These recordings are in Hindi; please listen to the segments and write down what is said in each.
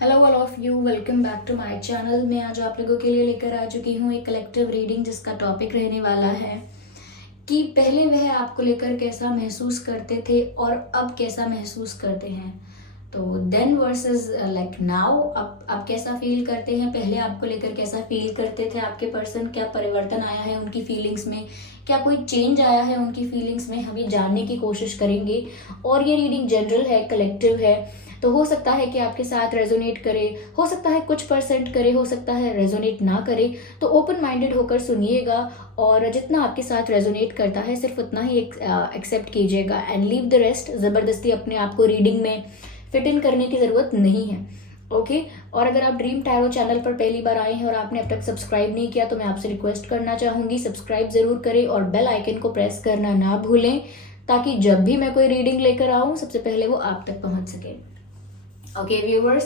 Hello all of you, welcome back to my channel. मैं आज आप लोगों के लिए लेकर आ चुकी हूँ एक कलेक्टिव रीडिंग जिसका टॉपिक रहने वाला है कि पहले वह आपको लेकर कैसा महसूस करते थे और अब कैसा महसूस करते हैं। तो देन वर्सेस लाइक नाउ, अब आप कैसा फील करते हैं, पहले आपको लेकर कैसा फील करते थे आपके पर्सन, क्या परिवर्तन आया है उनकी फीलिंग्स में, क्या कोई चेंज आया है उनकी फीलिंग्स में, हम ये जानने की कोशिश करेंगे। और ये रीडिंग जनरल है, कलेक्टिव है, तो हो सकता है कि आपके साथ रेजोनेट करे, हो सकता है कुछ परसेंट करे, हो सकता है रेजोनेट ना करे। तो ओपन माइंडेड होकर सुनिएगा और जितना आपके साथ रेजोनेट करता है सिर्फ उतना ही एक्सेप्ट कीजिएगा एंड लीव द रेस्ट। ज़बरदस्ती अपने आप को रीडिंग में फिट इन करने की ज़रूरत नहीं है। ओके और अगर आप ड्रीम टैरो चैनल पर पहली बार आए हैं और आपने अब तक सब्सक्राइब नहीं किया तो मैं आपसे रिक्वेस्ट करना चाहूँगी, सब्सक्राइब ज़रूर करें और बेल आइकन को प्रेस करना ना भूलें ताकि जब भी मैं कोई रीडिंग लेकर आऊँ सबसे पहले वो आप तक पहुँच सके। ओके व्यूवर्स,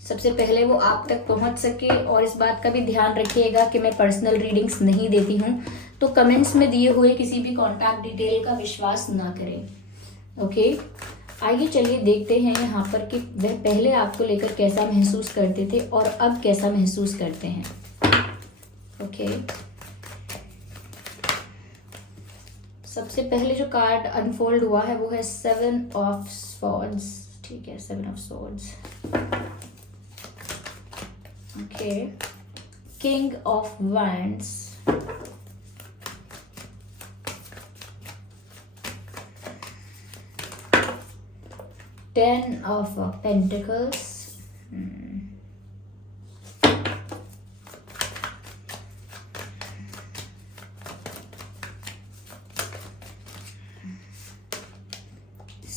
सबसे पहले वो आप तक पहुंच सके। और इस बात का भी ध्यान रखिएगा कि मैं पर्सनल रीडिंग्स नहीं देती हूं, तो कमेंट्स में दिए हुए किसी भी कॉन्टैक्ट डिटेल का विश्वास ना करें। ओके आइए चलिए देखते हैं यहाँ पर कि वह पहले आपको लेकर कैसा महसूस करते थे और अब कैसा महसूस करते हैं। ओके सबसे पहले जो कार्ड अनफोल्ड हुआ है वो है 7 ऑफ स्वॉर्ड्स। ठीक है, 7 of swords. Okay king of wands, 10 of pentacles,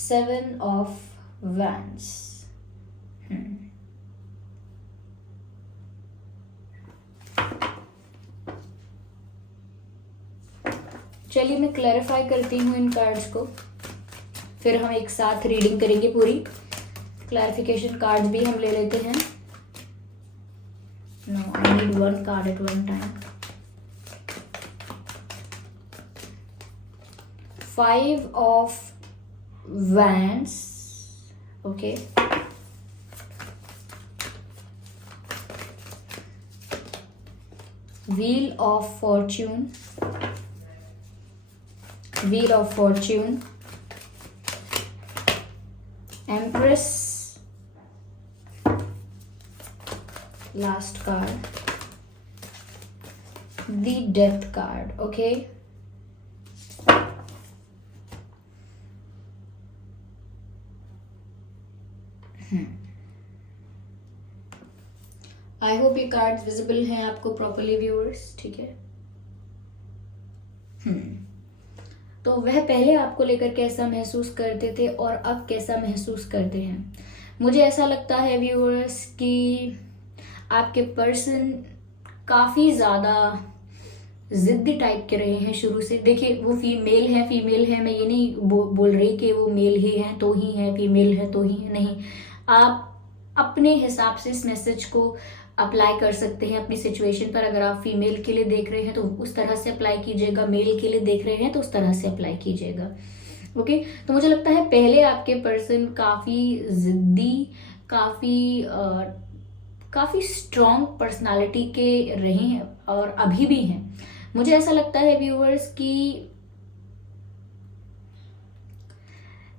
7 of wands. चलिए मैं क्लैरिफाई करती हूँ इन कार्ड्स को, फिर हम एक साथ रीडिंग करेंगे पूरी। क्लैरिफिकेशन कार्ड्स भी हम ले लेते हैं। No, I need one card at one time. 5 of Wands, okay. Wheel of Fortune, Wheel of Fortune, Empress, last card, the Death card, okay. I hope ये कार्ड्स विजिबल हैं आपको प्रॉपरली व्यूअर्स, ठीक है। तो वह पहले आपको लेकर कैसा महसूस करते थे और अब कैसा महसूस करते हैं। मुझे ऐसा लगता है व्यूअर्स कि आपके पर्सन काफ़ी ज़्यादा जिद्दी टाइप के रहे हैं शुरू से। देखिए वो मेल है फीमेल है, मैं ये नहीं बोल रही कि वो मेल ही है तो ही है, फीमेल है तो ही है, नहीं। आप अपने हिसाब से इस मैसेज को अप्लाई कर सकते हैं अपनी सिचुएशन पर। अगर आप फीमेल के लिए देख रहे हैं तो उस तरह से अप्लाई कीजिएगा, मेल के लिए देख रहे हैं तो उस तरह से अप्लाई कीजिएगा। ओके तो मुझे लगता है पहले आपके पर्सन काफ़ी जिद्दी, काफ़ी स्ट्रॉन्ग पर्सनालिटी के रहे हैं और अभी भी हैं। मुझे ऐसा लगता है व्यूअर्स कि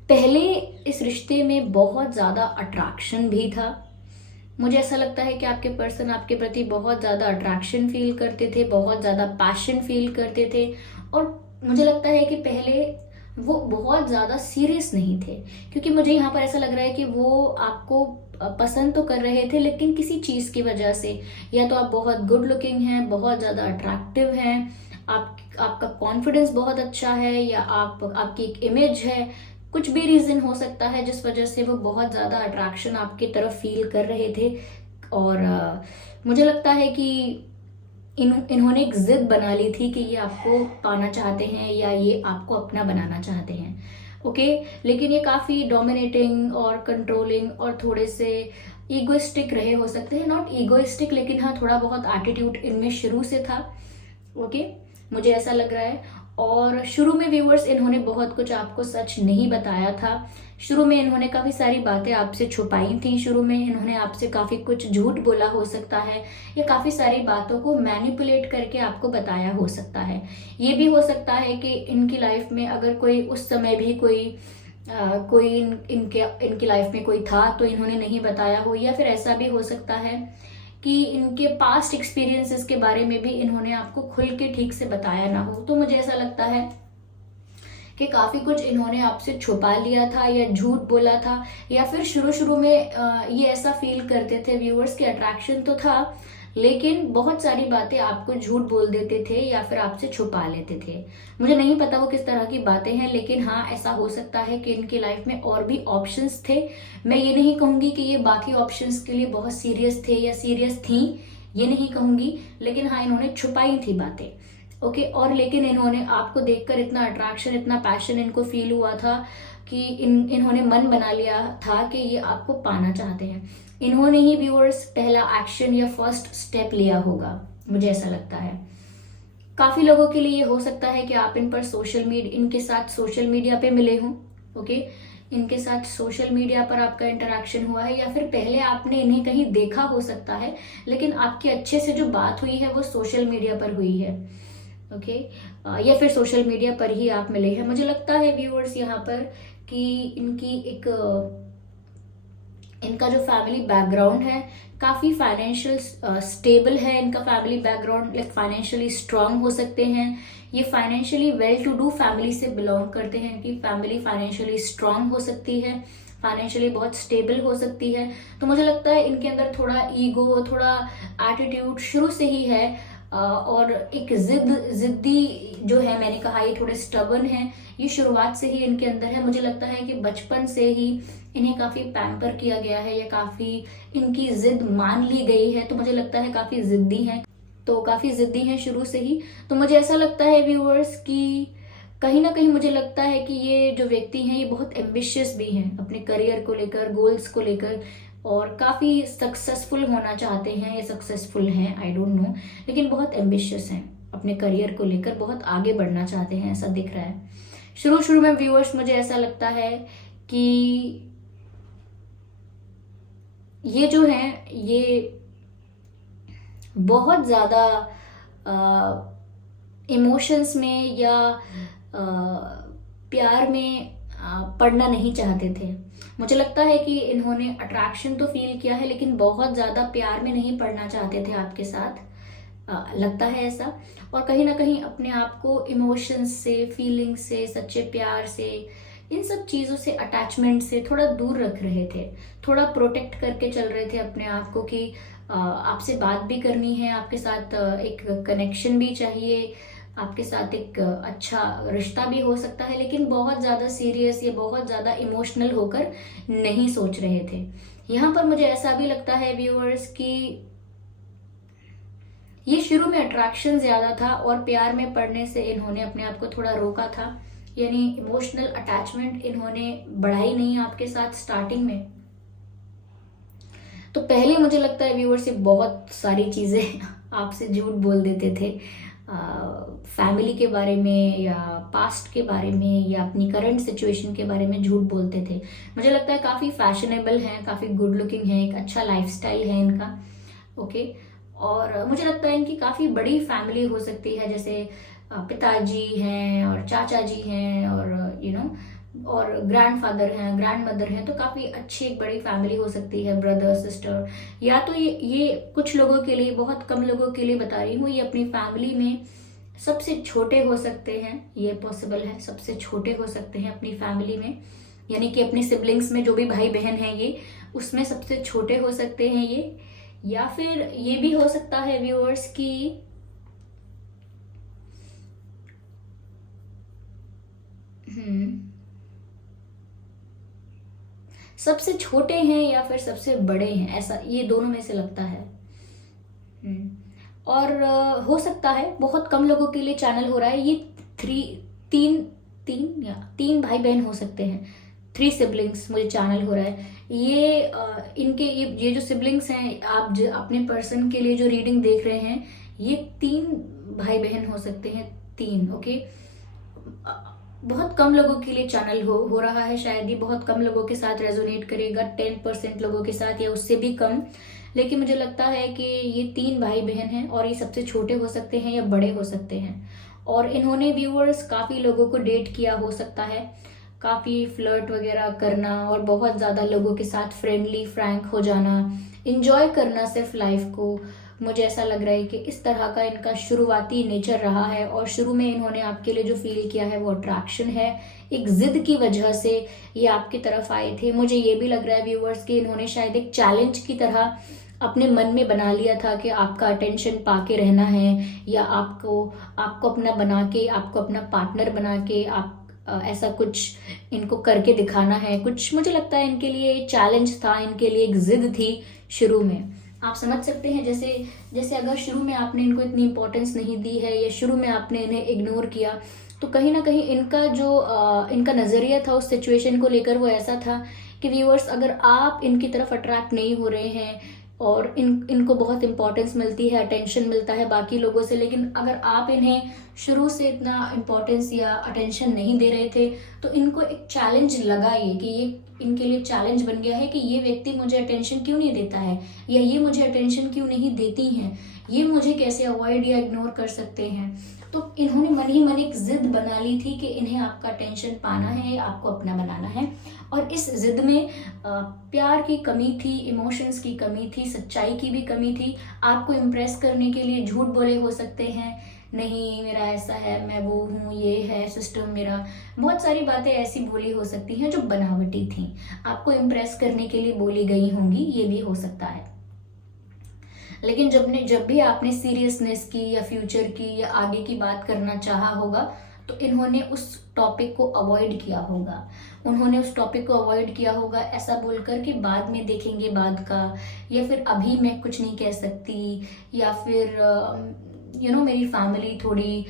पहले इस रिश्ते में बहुत ज़्यादा अट्रैक्शन भी था। मुझे ऐसा लगता है कि आपके पर्सन आपके प्रति बहुत ज़्यादा अट्रैक्शन फील करते थे, बहुत ज़्यादा पैशन फील करते थे। और मुझे लगता है कि पहले वो बहुत ज़्यादा सीरियस नहीं थे, क्योंकि मुझे यहाँ पर ऐसा लग रहा है कि वो आपको पसंद तो कर रहे थे लेकिन किसी चीज़ की वजह से। या तो आप बहुत गुड लुकिंग हैं, बहुत ज़्यादा अट्रैक्टिव हैं, आपका कॉन्फिडेंस बहुत अच्छा है, या आपकी एक इमेज है, कुछ भी रीज़न हो सकता है जिस वजह से वो बहुत ज़्यादा अट्रैक्शन आपकी तरफ फील कर रहे थे। और मुझे लगता है कि इन्होंने एक जिद बना ली थी कि ये आपको पाना चाहते हैं या ये आपको अपना बनाना चाहते हैं। ओके लेकिन ये काफ़ी डोमिनेटिंग और कंट्रोलिंग और थोड़े से ईगोइस्टिक रहे हो सकते हैं। नॉट ईगोइस्टिक लेकिन हाँ थोड़ा बहुत एटीट्यूड इनमें शुरू से था। ओके मुझे ऐसा लग रहा है। और शुरू में व्यूअर्स इन्होंने बहुत कुछ आपको सच नहीं बताया था। शुरू में इन्होंने काफ़ी सारी बातें आपसे छुपाई थी। शुरू में इन्होंने आपसे काफ़ी कुछ झूठ बोला हो सकता है, या काफ़ी सारी बातों को मैनिपुलेट करके आपको बताया हो सकता है। ये भी हो सकता है कि इनकी लाइफ में अगर कोई उस समय भी कोई इनकी लाइफ में कोई था तो इन्होंने नहीं बताया हो, या फिर ऐसा भी हो सकता है कि इनके पास्ट एक्सपीरियंसेस के बारे में भी इन्होंने आपको खुल के ठीक से बताया ना हो। तो मुझे ऐसा लगता है कि काफ़ी कुछ इन्होंने आपसे छुपा लिया था या झूठ बोला था, या फिर शुरू शुरू में ये ऐसा फील करते थे व्यूअर्स की अट्रैक्शन तो था, लेकिन बहुत सारी बातें आपको झूठ बोल देते थे या फिर आपसे छुपा लेते थे। मुझे नहीं पता वो किस तरह की बातें हैं, लेकिन हाँ ऐसा हो सकता है कि इनकी लाइफ में और भी ऑप्शंस थे। मैं ये नहीं कहूँगी कि ये बाकी ऑप्शंस के लिए बहुत सीरियस थे या सीरियस थी, ये नहीं कहूँगी, लेकिन हाँ इन्होंने छुपाई थी बातें। ओके, और लेकिन इन्होंने आपको देखकर इतना अट्रैक्शन, इतना पैशन इनको फील हुआ था कि इन्होंने मन बना लिया था कि ये आपको पाना चाहते हैं। इन्होंने ही व्यूअर्स पहला एक्शन या फर्स्ट स्टेप लिया होगा, मुझे ऐसा लगता है। काफी लोगों के लिए ये हो सकता है कि आप इनके साथ सोशल मीडिया पे मिले हों। ओके, इनके साथ सोशल मीडिया पर आपका इंटरेक्शन हुआ है, या फिर पहले आपने इन्हें कहीं देखा हो सकता है, लेकिन आपकी अच्छे से जो बात हुई है वो सोशल मीडिया पर हुई है। ओके, या फिर सोशल मीडिया पर ही आप मिले हैं। मुझे लगता है व्यूअर्स यहाँ पर कि इनका जो फैमिली बैकग्राउंड है काफ़ी फाइनेंशियल स्टेबल है। इनका family background like financially strong हो सकते हैं। ये financially well to do family से बिलोंग करते हैं। इनकी फैमिली फाइनेंशियली स्ट्रांग हो सकती है, फाइनेंशियली बहुत स्टेबल हो सकती है। तो मुझे लगता है इनके अंदर थोड़ा ईगो, थोड़ा एटीट्यूड शुरू से ही है, और एक जिद्दी जो है, मैंने कहा ये थोड़े स्टबर्न हैं, ये शुरुआत से ही इनके अंदर है। मुझे लगता है कि बचपन से ही इन्हें काफी पैम्पर किया गया है, या काफी इनकी जिद मान ली गई है। तो मुझे लगता है काफी जिद्दी हैं शुरू से ही। तो मुझे ऐसा लगता है व्यूअर्स कि कहीं ना कहीं मुझे लगता है कि ये जो व्यक्ति हैं ये बहुत एम्बिशियस भी हैं अपने करियर को लेकर, गोल्स को लेकर, और काफ़ी सक्सेसफुल होना चाहते हैं या सक्सेसफुल हैं, आई डोंट नो, लेकिन बहुत एम्बिशियस हैं अपने करियर को लेकर, बहुत आगे बढ़ना चाहते हैं, ऐसा दिख रहा है। शुरू शुरू में व्यूअर्स मुझे ऐसा लगता है कि ये जो हैं ये बहुत ज़्यादा इमोशंस में या प्यार में पड़ना नहीं चाहते थे। मुझे लगता है कि इन्होंने अट्रैक्शन तो फील किया है, लेकिन बहुत ज़्यादा प्यार में नहीं पड़ना चाहते थे आपके साथ, लगता है ऐसा। और कहीं ना कहीं अपने आप को इमोशंस से, फीलिंग्स से, सच्चे प्यार से, इन सब चीज़ों से, अटैचमेंट से थोड़ा दूर रख रहे थे, थोड़ा प्रोटेक्ट करके चल रहे थे अपने आप को कि आपसे बात भी करनी है, आपके साथ एक कनेक्शन भी चाहिए, आपके साथ एक अच्छा रिश्ता भी हो सकता है, लेकिन बहुत ज़्यादा सीरियस या बहुत ज़्यादा इमोशनल होकर नहीं सोच रहे थे। यहाँ पर मुझे ऐसा भी लगता है व्यूअर्स कि ये शुरू में अट्रैक्शन ज़्यादा था और प्यार में पड़ने से इन्होंने अपने आप को थोड़ा रोका था, यानी इमोशनल अटैचमेंट इन्होंने बढ़ाई नहीं आपके साथ स्टार्टिंग में। तो पहले मुझे लगता है व्यूअर्स ये बहुत सारी चीज़ें आपसे झूठ बोल देते थे, फैमिली के बारे में या पास्ट के बारे में या अपनी करंट सिचुएशन के बारे में झूठ बोलते थे। मुझे लगता है काफ़ी फैशनेबल हैं, काफ़ी गुड लुकिंग हैं, एक अच्छा लाइफस्टाइल है इनका। ओके, और मुझे लगता है इनकी काफ़ी बड़ी फैमिली हो सकती है, जैसे पिताजी हैं और चाचा जी हैं और और ग्रैंडफादर हैं, ग्रैंड मदर हैं, तो काफ़ी अच्छी एक बड़ी फैमिली हो सकती है, ब्रदर सिस्टर, या तो ये कुछ लोगों के लिए, बहुत कम लोगों के लिए बता रही हूँ, ये अपनी फैमिली में सबसे छोटे हो सकते हैं, ये पॉसिबल है, सबसे छोटे हो सकते हैं अपनी फैमिली में, यानी कि अपनी सिबलिंग्स में जो भी भाई बहन हैं ये, उसमें सबसे छोटे हो सकते हैं ये। या फिर ये भी हो सकता है व्यूअर्स की सबसे छोटे हैं या फिर सबसे बड़े हैं, ऐसा ये दोनों में से लगता है। और हो सकता है बहुत कम लोगों के लिए चैनल हो रहा है, ये तीन भाई बहन हो सकते हैं, 3 सिबलिंग्स मुझे चैनल हो रहा है। ये इनके ये जो सिबलिंग्स हैं, आप जो अपने पर्सन के लिए जो रीडिंग देख रहे हैं, ये 3 भाई बहन हो सकते हैं, 3। ओके, बहुत कम लोगों के लिए चैनल हो रहा है, शायद ये बहुत कम लोगों के साथ रेजोनेट करेगा, 10% लोगों के साथ या उससे भी कम। लेकिन मुझे लगता है कि ये 3 भाई बहन हैं और ये सबसे छोटे हो सकते हैं या बड़े हो सकते हैं, और इन्होंने व्यूअर्स काफ़ी लोगों को डेट किया हो सकता है, काफ़ी फ्लर्ट वगैरह करना और बहुत ज़्यादा लोगों के साथ फ्रेंडली फ्रैंक हो जाना, इंजॉय करना सिर्फ लाइफ को। मुझे ऐसा लग रहा है कि इस तरह का इनका शुरुआती नेचर रहा है, और शुरू में इन्होंने आपके लिए जो फील किया है वो अट्रैक्शन है, एक जिद की वजह से ये आपकी तरफ आए थे। मुझे ये भी लग रहा है व्यूअर्स कि इन्होंने शायद एक चैलेंज की तरह अपने मन में बना लिया था कि आपका अटेंशन पाके रहना है, या आपको आपको अपना बना के, आपको अपना पार्टनर बना के आप ऐसा कुछ इनको करके दिखाना है। कुछ मुझे लगता है इनके लिए चैलेंज था, इनके लिए एक जिद थी शुरू में। आप समझ सकते हैं, जैसे जैसे अगर शुरू में आपने इनको इतनी इंपॉर्टेंस नहीं दी है या शुरू में आपने इन्हें इग्नोर किया, तो कहीं ना कहीं इनका जो इनका नज़रिया था उस सिचुएशन को लेकर वो ऐसा था कि व्यूअर्स, अगर आप इनकी तरफ अट्रैक्ट नहीं हो रहे हैं और इनको बहुत इंपॉर्टेंस मिलती है, अटेंशन मिलता है बाकी लोगों से, लेकिन अगर आप इन्हें शुरू से इतना इंपॉर्टेंस या अटेंशन नहीं दे रहे थे, तो इनको एक चैलेंज लगा, ये कि ये इनके लिए चैलेंज बन गया है कि ये व्यक्ति मुझे अटेंशन क्यों नहीं देता है, या ये मुझे अटेंशन क्यों नहीं देती हैं, ये मुझे कैसे अवॉइड या इग्नोर कर सकते हैं। तो इन्होंने मन ही मन एक जिद बना ली थी कि इन्हें आपका अटेंशन पाना है, आपको अपना बनाना है। और इस जिद में प्यार की कमी थी, इमोशंस की कमी थी, सच्चाई की भी कमी थी। आपको इम्प्रेस करने के लिए झूठ बोले हो सकते हैं, नहीं मेरा ऐसा है, मैं वो हूँ, ये है सिस्टम मेरा, बहुत सारी बातें ऐसी बोली हो सकती हैं जो बनावटी थी, आपको इम्प्रेस करने के लिए बोली गई होंगी, ये भी हो सकता है। लेकिन जब भी आपने सीरियसनेस की या फ्यूचर की या आगे की बात करना चाहा होगा, तो इन्होंने उस टॉपिक को अवॉइड किया होगा। उन्होंने उस टॉपिक को अवॉइड किया होगा ऐसा बोलकर कि बाद में देखेंगे बाद का, या फिर अभी मैं कुछ नहीं कह सकती, या फिर मेरी फैमिली थोड़ी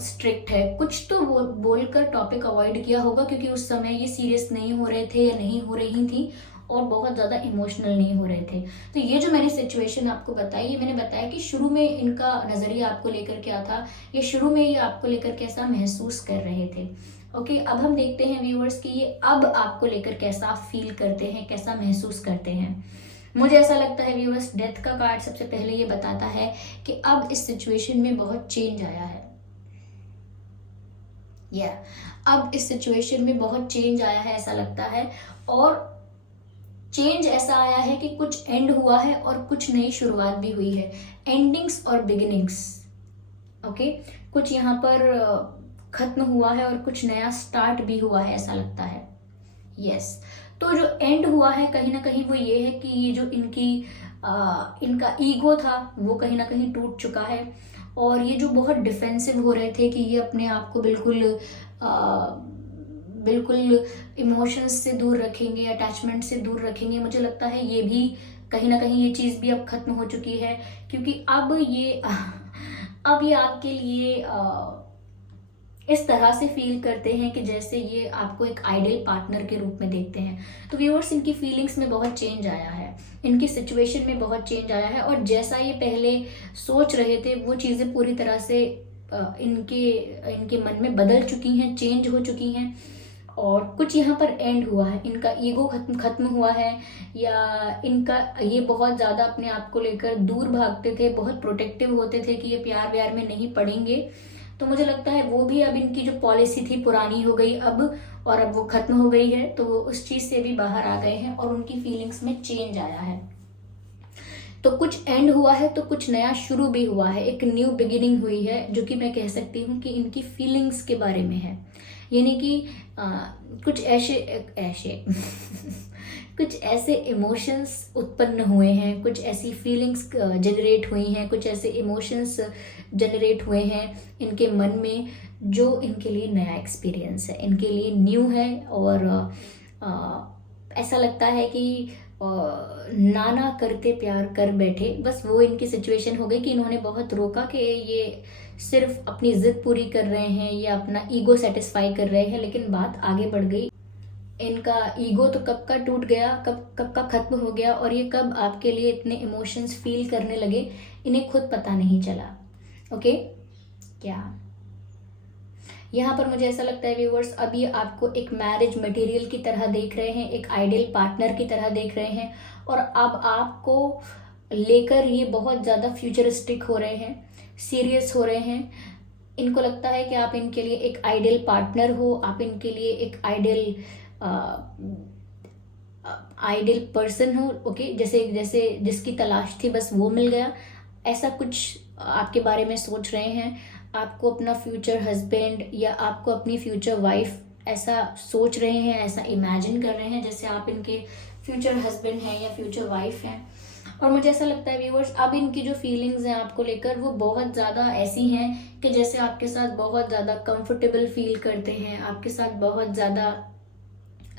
स्ट्रिक्ट है, कुछ तो बोलकर टॉपिक अवॉइड किया होगा, क्योंकि उस समय ये सीरियस नहीं हो रहे थे या नहीं हो रही थी और बहुत ज़्यादा इमोशनल नहीं हो रहे थे। तो ये जो मैंने सिचुएशन आपको बताई, ये मैंने बताया कि शुरू में इनका नज़रिया आपको लेकर क्या था, ये शुरू में ये आपको लेकर कैसा महसूस कर रहे थे। ओके, अब हम देखते हैं व्यूअर्स कि ये अब आपको लेकर कैसा फील करते हैं, कैसा महसूस करते हैं। मुझे ऐसा लगता है व्यूअर्स, डेथ का कार्ड सबसे पहले ये बताता है कि अब इस सिचुएशन में बहुत चेंज आया है। अब इस सिचुएशन में बहुत चेंज आया है ऐसा लगता है, और चेंज ऐसा आया है कि कुछ एंड हुआ है और कुछ नई शुरुआत भी हुई है। एंडिंग्स और बिगिनिंग्स, ओके, कुछ यहाँ पर खत्म हुआ है और कुछ नया स्टार्ट भी हुआ है ऐसा लगता है। यस, तो जो एंड हुआ है कहीं ना कहीं वो ये है कि ये जो इनका ईगो था वो कहीं ना कहीं टूट चुका है, और ये जो बहुत डिफेंसिव हो रहे थे कि ये अपने आप को बिल्कुल इमोशंस से दूर रखेंगे, अटैचमेंट से दूर रखेंगे, मुझे लगता है ये भी कहीं ना कहीं ये चीज़ भी अब खत्म हो चुकी है, क्योंकि अब ये आपके लिए इस तरह से फील करते हैं कि जैसे ये आपको एक आइडियल पार्टनर के रूप में देखते हैं। तो व्यूअर्स, इनकी फीलिंग्स में बहुत चेंज आया है, इनकी सिचुएशन में बहुत चेंज आया है, और जैसा ये पहले सोच रहे थे वो चीज़ें पूरी तरह से इनके मन में बदल चुकी हैं, चेंज हो चुकी हैं। और कुछ यहाँ पर एंड हुआ है, इनका ईगो खत्म हुआ है, या इनका ये बहुत ज़्यादा अपने आप को लेकर दूर भागते थे, बहुत प्रोटेक्टिव होते थे कि ये प्यार व्यार में नहीं पड़ेंगे। तो मुझे लगता है वो भी अब इनकी जो पॉलिसी थी पुरानी हो गई अब, और अब वो खत्म हो गई है, तो वो उस चीज़ से भी बाहर आ गए हैं और उनकी फीलिंग्स में चेंज आया है। तो कुछ एंड हुआ है तो कुछ नया शुरू भी हुआ है, एक न्यू बिगिनिंग हुई है, जो कि मैं कह सकती हूँ कि इनकी फीलिंग्स के बारे में है। यानी कि कुछ ऐसे कुछ ऐसे इमोशंस उत्पन्न हुए हैं, कुछ ऐसी फीलिंग्स जनरेट हुई हैं, कुछ ऐसे इमोशंस जनरेट हुए हैं इनके मन में, जो इनके लिए नया एक्सपीरियंस है, इनके लिए न्यू है। और ऐसा लगता है कि नाना करते प्यार कर बैठे, बस वो इनकी सिचुएशन हो गई कि इन्होंने बहुत रोका कि ये सिर्फ अपनी जिद पूरी कर रहे हैं या अपना ईगो सेटिस्फाई कर रहे हैं, लेकिन बात आगे बढ़ गई। इनका ईगो तो कब का टूट गया, कब का खत्म हो गया, और ये कब आपके लिए इतने इमोशंस फील करने लगे, इन्हें खुद पता नहीं चला। ओके, क्या यहाँ पर मुझे ऐसा लगता है व्यूवर्स, अभी आपको एक मैरिज मटेरियल की तरह देख रहे हैं, एक आइडियल पार्टनर की तरह देख रहे हैं, और अब आपको लेकर ये बहुत ज़्यादा फ्यूचरिस्टिक हो रहे हैं, सीरियस हो रहे हैं। इनको लगता है कि आप इनके लिए एक आइडियल पार्टनर हो, आप इनके लिए एक आइडियल पर्सन हो। ओके, जैसे जैसे जिसकी तलाश थी बस वो मिल गया, ऐसा कुछ आपके बारे में सोच रहे हैं। आपको अपना फ्यूचर हस्बैंड या आपको अपनी फ्यूचर वाइफ ऐसा सोच रहे हैं, ऐसा इमेजिन कर रहे हैं जैसे आप इनके फ्यूचर हस्बैंड हैं या फ्यूचर वाइफ हैं। और मुझे ऐसा लगता है व्यूवर्स, अब इनकी जो फीलिंग्स हैं आपको लेकर वो बहुत ज़्यादा ऐसी हैं कि जैसे आपके साथ बहुत ज़्यादा कंफर्टेबल फील करते हैं, आपके साथ बहुत ज़्यादा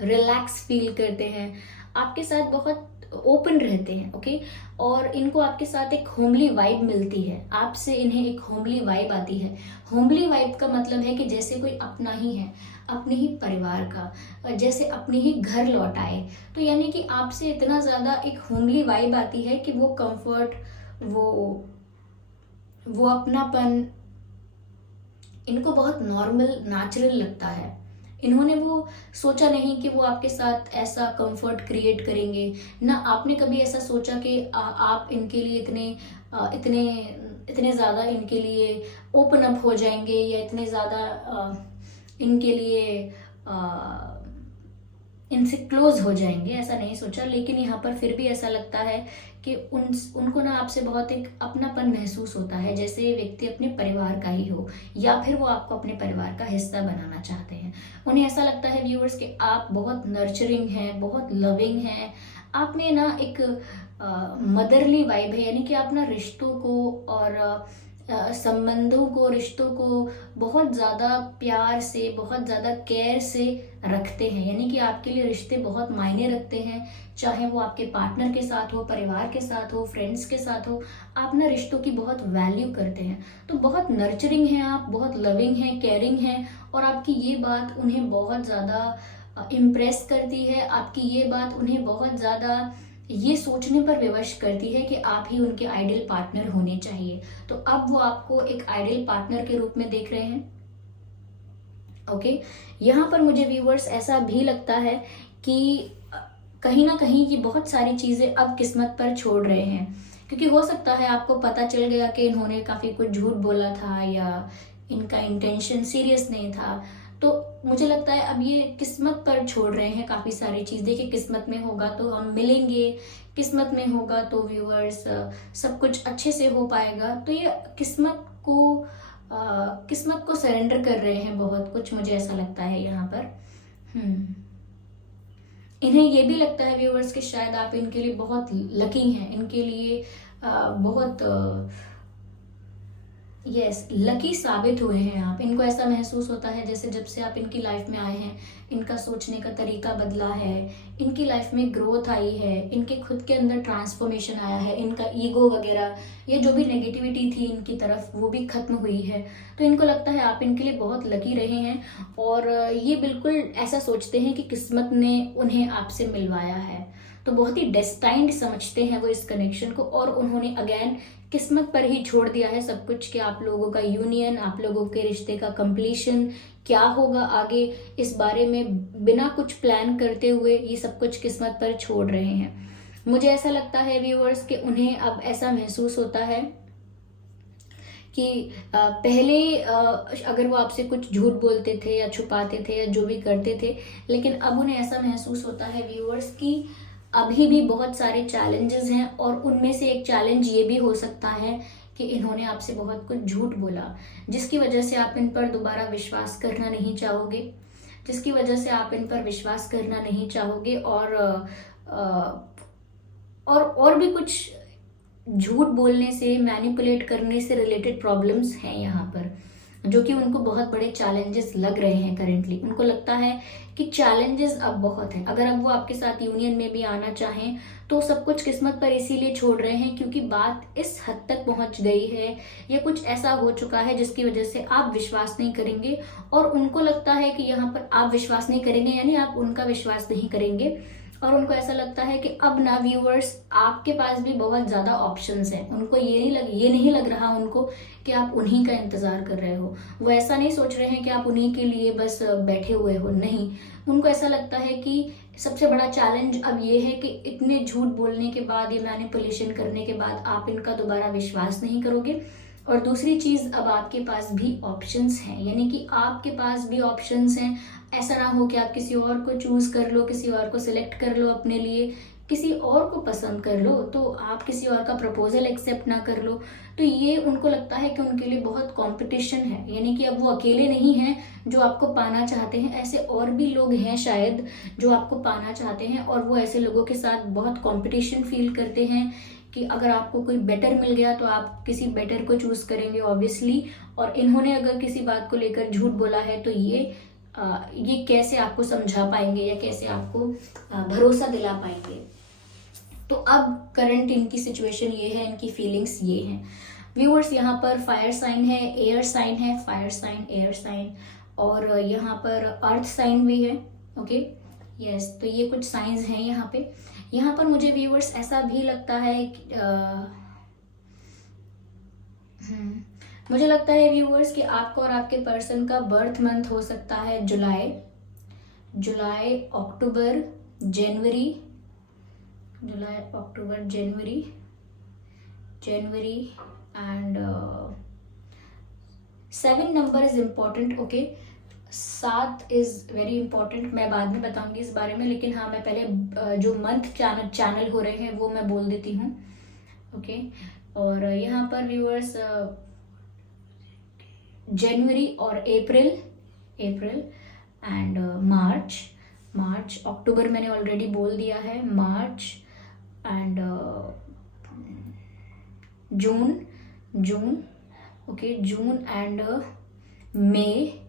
रिलैक्स फील करते हैं, आपके साथ बहुत ओपन रहते हैं। ओके, और इनको आपके साथ एक होमली वाइब मिलती है, आपसे इन्हें एक होमली वाइब आती है। होमली वाइब का मतलब है कि जैसे कोई अपना ही है, अपने ही परिवार का, जैसे अपने ही घर लौट आए। तो यानी कि आपसे इतना ज़्यादा एक होमली वाइब आती है कि वो कंफर्ट, वो अपनापन इनको बहुत नॉर्मल नेचुरल लगता है। इन्होंने वो सोचा नहीं कि वो आपके साथ ऐसा कंफर्ट क्रिएट करेंगे, ना आपने कभी ऐसा सोचा कि आप इनके लिए इतने इतने ज़्यादा इनके लिए ओपन अप हो जाएंगे या इतने ज़्यादा इनके लिए इनसे क्लोज हो जाएंगे, ऐसा नहीं सोचा। लेकिन यहाँ पर फिर भी ऐसा लगता है कि उनको ना आपसे बहुत एक अपनापन महसूस होता है, जैसे ये व्यक्ति अपने परिवार का ही हो, या फिर वो आपको अपने परिवार का हिस्सा बनाना चाहते हैं। उन्हें ऐसा लगता है व्यूअर्स कि आप बहुत नर्चरिंग हैं, बहुत लविंग हैं, आप में ना एक मदरली वाइब है, यानी कि आप ना रिश्तों को और संबंधों को, रिश्तों को बहुत ज़्यादा प्यार से, बहुत ज़्यादा केयर से रखते हैं। यानी कि आपके लिए रिश्ते बहुत मायने रखते हैं, चाहे वो आपके पार्टनर के साथ हो, परिवार के साथ हो, फ्रेंड्स के साथ हो, आप ना रिश्तों की बहुत वैल्यू करते हैं। तो बहुत नर्चरिंग हैं आप, बहुत लविंग हैं, केयरिंग हैं, और आपकी ये बात उन्हें बहुत ज़्यादा इम्प्रेस करती है। आपकी ये बात उन्हें बहुत ज़्यादा ये सोचने पर विवश करती है कि आप ही उनके आइडियल पार्टनर होने चाहिए। तो अब वो आपको एक आइडियल पार्टनर के रूप में देख रहे हैं। ओके, यहाँ पर मुझे व्यूवर्स ऐसा भी लगता है कि कहीं ना कहीं ये बहुत सारी चीज़ें अब किस्मत पर छोड़ रहे हैं, क्योंकि हो सकता है आपको पता चल गया कि इन्होंने काफ़ी कुछ झूठ बोला था या इनका इंटेंशन सीरियस नहीं था। तो मुझे लगता है अब ये किस्मत पर छोड़ रहे हैं काफ़ी सारी चीज़। देखिए, किस्मत में होगा तो हम मिलेंगे, किस्मत में होगा तो व्यूअर्स सब कुछ अच्छे से हो पाएगा। तो ये किस्मत को सरेंडर कर रहे हैं बहुत कुछ, मुझे ऐसा लगता है यहाँ पर। इन्हें ये भी लगता है व्यूअर्स कि शायद आप इनके लिए बहुत लकी हैं, इनके लिए बहुत लकी साबित हुए हैं आप। इनको ऐसा महसूस होता है जैसे जब से आप इनकी लाइफ में आए हैं, इनका सोचने का तरीका बदला है, इनकी लाइफ में ग्रोथ आई है, इनके खुद के अंदर ट्रांसफॉर्मेशन आया है, इनका ईगो वगैरह, ये जो भी नेगेटिविटी थी इनकी तरफ वो भी खत्म हुई है। तो इनको लगता है आप इनके लिए बहुत लकी रहे हैं, और ये बिल्कुल ऐसा सोचते हैं कि किस्मत ने उन्हें आपसे मिलवाया है। तो बहुत ही डेस्टाइंड समझते हैं वो इस कनेक्शन को, और उन्होंने अगेन किस्मत पर ही छोड़ दिया है सब कुछ कि आप लोगों का यूनियन, आप लोगों के रिश्ते का कंप्लीशन क्या होगा आगे, इस बारे में बिना कुछ प्लान करते हुए ये सब कुछ किस्मत पर छोड़ रहे हैं। मुझे ऐसा लगता है व्यूअर्स कि उन्हें अब ऐसा महसूस होता है कि पहले अगर वो आपसे कुछ झूठ बोलते थे या छुपाते थे या जो भी करते थे, लेकिन अब उन्हें ऐसा महसूस होता है व्यूअर्स कि अभी भी बहुत सारे चैलेंजेस हैं, और उनमें से एक चैलेंज ये भी हो सकता है कि इन्होंने आपसे बहुत कुछ झूठ बोला, जिसकी वजह से आप इन पर दोबारा विश्वास करना नहीं चाहोगे, जिसकी वजह से आप इन पर विश्वास करना नहीं चाहोगे, और भी कुछ झूठ बोलने से, मैनिपुलेट करने से रिलेटेड प्रॉब्लम्स हैं यहाँ पर, जो कि उनको बहुत बड़े चैलेंजेस लग रहे हैं करेंटली। उनको लगता है कि चैलेंजेस अब बहुत हैं। अगर अब वो आपके साथ यूनियन में भी आना चाहें तो सब कुछ किस्मत पर इसीलिए छोड़ रहे हैं क्योंकि बात इस हद तक पहुंच गई है, या कुछ ऐसा हो चुका है जिसकी वजह से आप विश्वास नहीं करेंगे, और उनको लगता है कि यहाँ पर आप विश्वास नहीं करेंगे यानी आप उनका विश्वास नहीं करेंगे, और उनको ऐसा लगता है कि अब ना व्यूअर्स आपके पास भी बहुत ज़्यादा ऑप्शंस हैं। उनको ये नहीं लग रहा उनको कि आप उन्हीं का इंतज़ार कर रहे हो। वो ऐसा नहीं सोच रहे हैं कि आप उन्हीं के लिए बस बैठे हुए हो, नहीं। उनको ऐसा लगता है कि सबसे बड़ा चैलेंज अब ये है कि इतने झूठ बोलने के बाद, ये मैनिपुलेशन करने के बाद आप इनका दोबारा विश्वास नहीं करोगे। और दूसरी चीज़, अब आपके पास भी ऑप्शंस हैं, यानी कि आपके पास भी ऑप्शंस हैं। ऐसा ना हो कि आप किसी और को चूज़ कर लो, किसी और को सिलेक्ट कर लो अपने लिए, किसी और को पसंद कर लो, तो आप किसी और का प्रपोजल एक्सेप्ट ना कर लो। तो ये उनको लगता है कि उनके लिए बहुत कंपटीशन है, यानी कि अब वो अकेले नहीं हैं जो आपको पाना चाहते हैं, ऐसे और भी लोग हैं शायद जो आपको पाना चाहते हैं, और वो ऐसे लोगों के साथ बहुत कंपटीशन फील करते हैं कि अगर आपको कोई बेटर मिल गया तो आप किसी बेटर को चूज करेंगे ऑब्वियसली। और इन्होंने अगर किसी बात को लेकर झूठ बोला है तो ये कैसे आपको समझा पाएंगे या कैसे आपको भरोसा दिला पाएंगे। तो अब करंट इनकी सिचुएशन ये है, इनकी फीलिंग्स ये हैं व्यूअर्स। यहाँ पर फायर साइन है, एयर साइन है, फायर साइन, एयर साइन, और यहाँ पर अर्थ साइन भी है। ओके, यस, तो ये कुछ साइंस हैं यहाँ पे। यहाँ पर मुझे व्यूअर्स ऐसा भी लगता है कि मुझे लगता है व्यूअर्स कि आपका और आपके पर्सन का बर्थ मंथ हो सकता है जुलाई, अक्टूबर, जनवरी, जुलाई, अक्टूबर, जनवरी and 7 number is important. Okay, 7 is very important. मैं बाद में बताऊंगी इस बारे में, लेकिन हाँ, मैं पहले जो मंथ चैनल हो रहे हैं वो मैं बोल देती हूँ। ओके, और यहाँ पर व्यूअर्स जनवरी और अप्रैल एंड मार्च, अक्टूबर मैंने ऑलरेडी बोल दिया है, मार्च एंड जून, ओके, जून एंड मई,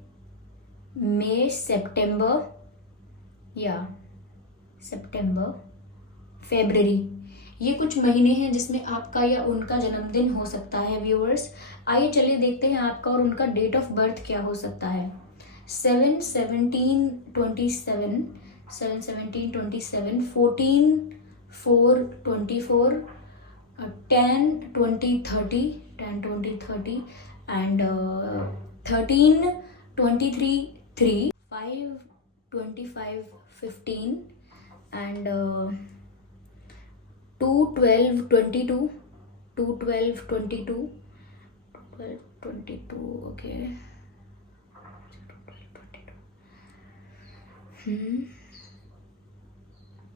सितंबर, फरवरी। ये कुछ महीने हैं जिसमें आपका या उनका जन्मदिन हो सकता है व्यूअर्स। आइए चलिए देखते हैं आपका और उनका डेट ऑफ बर्थ क्या हो सकता है। 7/17/27, 7/17/27, 14/4/24, 10/20/30, 10/20/30 एंड 13/23/3, 5/25/15 एंड 2/12/22, 2/12/22, ओके,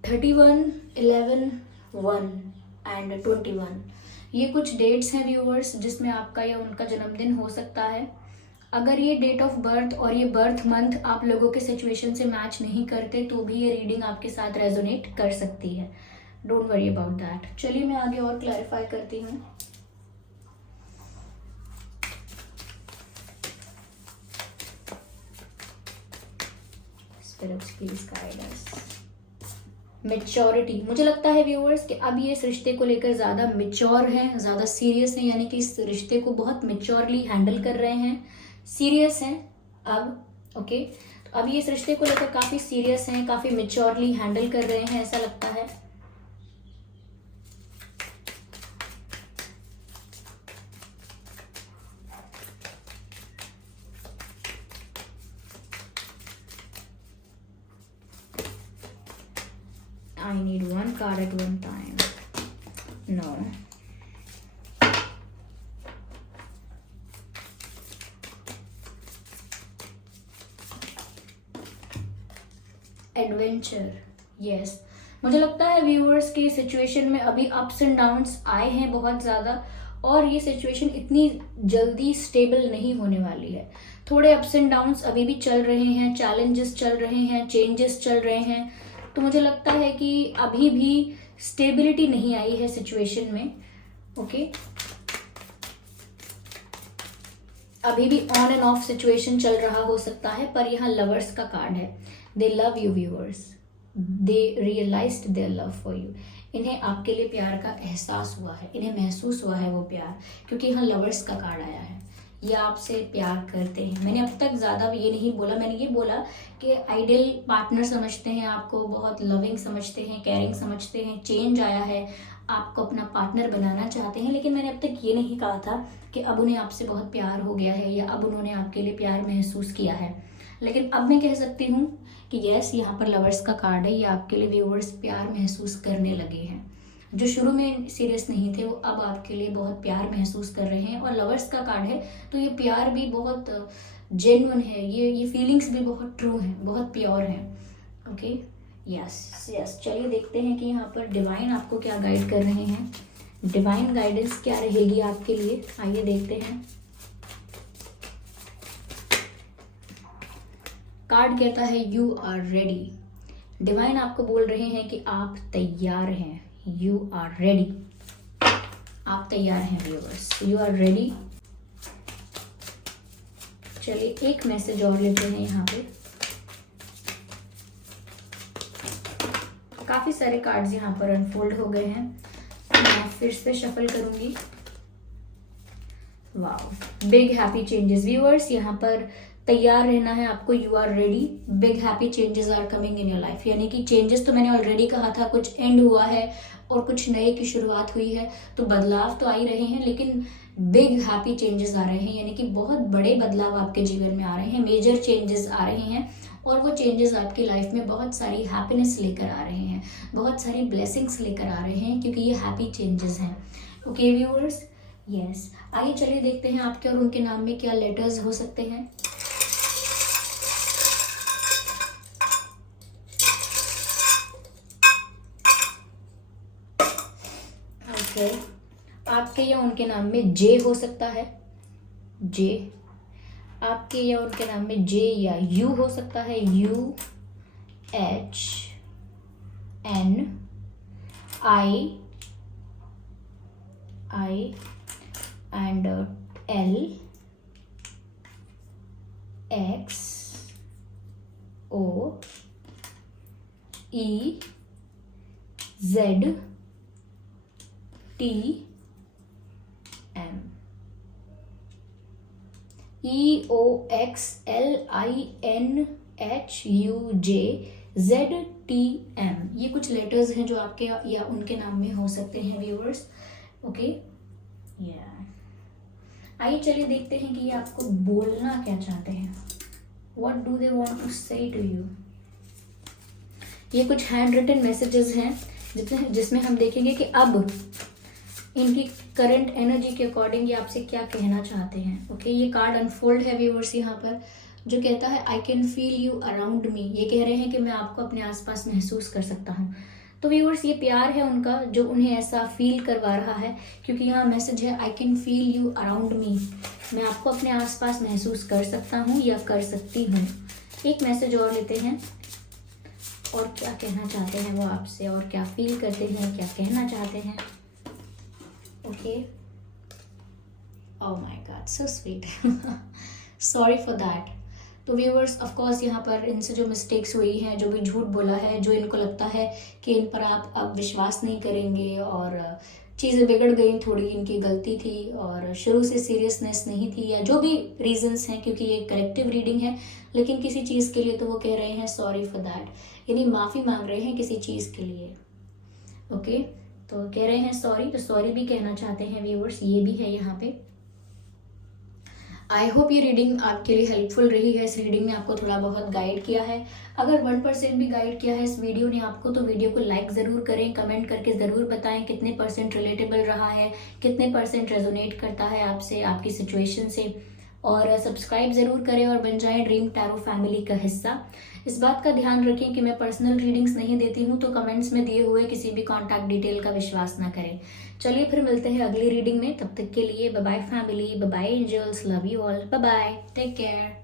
31/11/1 एंड 21। ये कुछ डेट्स हैं व्यूअर्स जिसमें आपका या उनका जन्मदिन हो सकता है। अगर ये डेट ऑफ बर्थ और ये बर्थ मंथ आप लोगों के सिचुएशन से मैच नहीं करते तो भी ये रीडिंग आपके साथ रेजोनेट कर सकती है। Don't worry about that. चलिए मैं आगे और क्लैरिफाई करती हूँ। Spirits please guide us. Maturity, मुझे लगता है व्यूअर्स कि अब ये इस रिश्ते को लेकर ज़्यादा मैच्योर हैं, ज़्यादा सीरियस हैं, यानी कि इस रिश्ते को बहुत मैच्योरली हैंडल कर रहे हैं, सीरियस हैं अब। ओके, तो अब ये इस रिश्ते को लेकर काफ़ी सीरियस हैं, काफ़ी मैच्योरली हैंडल कर रहे हैं, ऐसा लगता है। I need one card at one time. No. Adventure, yes. मुझे लगता है व्यूअर्स की सिचुएशन में अभी अप्स एंड डाउन्स आए हैं बहुत ज़्यादा, और ये सिचुएशन इतनी जल्दी स्टेबल नहीं होने वाली है। थोड़े अप्स एंड डाउन्स अभी भी चल रहे हैं, चैलेंजेस चल रहे हैं, चेंजेस चल रहे हैं। तो मुझे लगता है कि अभी भी स्टेबिलिटी नहीं आई है सिचुएशन में। ओके, अभी भी ऑन एंड ऑफ सिचुएशन चल रहा हो सकता है, पर यहाँ लवर्स का कार्ड है। They love you viewers, they realized their love for you. इन्हें आपके लिए प्यार का एहसास हुआ है, इन्हें महसूस हुआ है वो प्यार, क्योंकि यहाँ लवर्स का कार्ड आया है। या आपसे प्यार करते हैं। मैंने अब तक ज़्यादा ये नहीं बोला, मैंने ये बोला कि आइडियल पार्टनर समझते हैं आपको, बहुत लविंग समझते हैं, केयरिंग समझते हैं, चेंज आया है, आपको अपना पार्टनर बनाना चाहते हैं। लेकिन मैंने अब तक ये नहीं कहा था कि अब उन्हें आपसे बहुत प्यार हो गया है या अब उन्होंने आपके लिए प्यार महसूस किया है। लेकिन अब मैं कह सकती हूँ कि यस, यहाँ पर लवर्स का कार्ड है, ये आपके लिए व्यूअर्स प्यार महसूस करने लगे हैं। जो शुरू में सीरियस नहीं थे वो अब आपके लिए बहुत प्यार महसूस कर रहे हैं। और लवर्स का कार्ड है तो ये प्यार भी बहुत जेन्युइन है, ये फीलिंग्स भी बहुत ट्रू हैं, बहुत प्योर हैं। Okay, yes yes. चलिए देखते हैं कि यहाँ पर डिवाइन आपको क्या गाइड कर रहे हैं, डिवाइन गाइडेंस क्या रहेगी आपके लिए। आइए देखते हैं। कार्ड कहता है यू आर रेडी। डिवाइन आपको बोल रहे हैं कि आप तैयार हैं, यू आर रेडी। आप तैयार हैं व्यूअर्स, यू आर रेडी। चलिए एक मैसेज और लेते हैं यहाँ पे। काफी सारे कार्ड्स यहाँ पर अनफोल्ड हो गए हैं, मैं फिर से शफल करूंगी। Wow, big happy changes viewers, यहाँ पर तैयार रहना है आपको, you are ready. Big happy changes are coming in your life, यानी कि चेंजेस तो मैंने ऑलरेडी कहा था, कुछ एंड हुआ है और कुछ नए की शुरुआत हुई है, तो बदलाव तो आ ही रहे हैं, लेकिन बिग हैप्पी चेंजेस आ रहे हैं, यानी कि बहुत बड़े बदलाव आपके जीवन में आ रहे हैं, मेजर चेंजेस आ रहे हैं। और वो चेंजेस आपकी लाइफ में बहुत सारी हैप्पीनेस लेकर आ रहे हैं, बहुत सारी ब्लेसिंग्स लेकर आ रहे हैं, क्योंकि ये हैप्पी चेंजेस हैं। Okay viewers, yes. आइए चलिए देखते हैं आपके और उनके नाम में क्या लेटर्स हो सकते हैं। ओके, आपके या उनके नाम में जे हो सकता है, जे। आपके या उनके नाम में जे या यू हो सकता है, U, H, N, I, and L, X, O, E, Z, T, M, E, O, X, L, I, N, H, U, J, Z, T, M. ये कुछ लेटर्स हैं जो आपके या उनके नाम में हो सकते हैं व्यूअर्स। ओके, या आइए चलिए देखते हैं कि ये आपको बोलना क्या चाहते हैं। What do they want to say to you. ये कुछ हैंड रिटन मैसेजेस हैं जिसमें हम देखेंगे कि अब इनकी करंट एनर्जी के अकॉर्डिंग ये आपसे क्या कहना चाहते हैं। ओके, ये कार्ड अनफोल्ड है व्यूअर्स यहाँ पर, जो कहता है I can feel you around me. ये कह रहे हैं कि मैं आपको अपने आसपास महसूस कर सकता हूँ। तो व्यूअर्स, ये प्यार है उनका जो उन्हें ऐसा फील करवा रहा है, क्योंकि यहाँ मैसेज है I can feel you around me. मैं आपको अपने आसपास महसूस कर सकता हूँ या कर सकती हूँ। एक मैसेज और लेते हैं, और क्या कहना चाहते हैं वो आपसे, और क्या फील करते हैं, क्या कहना चाहते हैं। Okay, oh my God, so sweet, sorry for that. तो व्यूअर्स, ऑफ कोर्स यहाँ पर इनसे जो मिस्टेक्स हुई हैं, जो भी झूठ बोला है, जो इनको लगता है कि इन पर आप अब विश्वास नहीं करेंगे और चीज़ें बिगड़ गई, थोड़ी इनकी गलती थी और शुरू से सीरियसनेस नहीं थी, या जो भी रीजंस हैं, क्योंकि ये कलेक्टिव रीडिंग है, लेकिन किसी चीज़ के लिए तो वो कह रहे हैं सॉरी फॉर दैट, यानी माफ़ी मांग रहे हैं किसी चीज़ के लिए। ओके, तो कह रहे हैं सॉरी, तो सॉरी भी कहना चाहते हैं व्यूअर्स, ये भी है यहाँ पे। आई होप ये रीडिंग आपके लिए हेल्पफुल रही है। इस रीडिंग ने आपको थोड़ा बहुत गाइड किया है। अगर 1% भी गाइड किया है इस वीडियो ने आपको, तो वीडियो को लाइक ज़रूर करें, कमेंट करके ज़रूर बताएं कितने % रिलेटेबल रहा है, कितने % रेजोनेट करता है आपसे, आपकी सिचुएशन से, और सब्सक्राइब ज़रूर करें और बन जाएं ड्रीम टैरो फैमिली का हिस्सा। इस बात का ध्यान रखें कि मैं पर्सनल रीडिंग्स नहीं देती हूँ, तो कमेंट्स में दिए हुए किसी भी कॉन्टैक्ट डिटेल का विश्वास ना करें। चलिए फिर मिलते हैं अगली रीडिंग में, तब तक के लिए bye bye family, bye bye angels, love you all, bye bye, take care.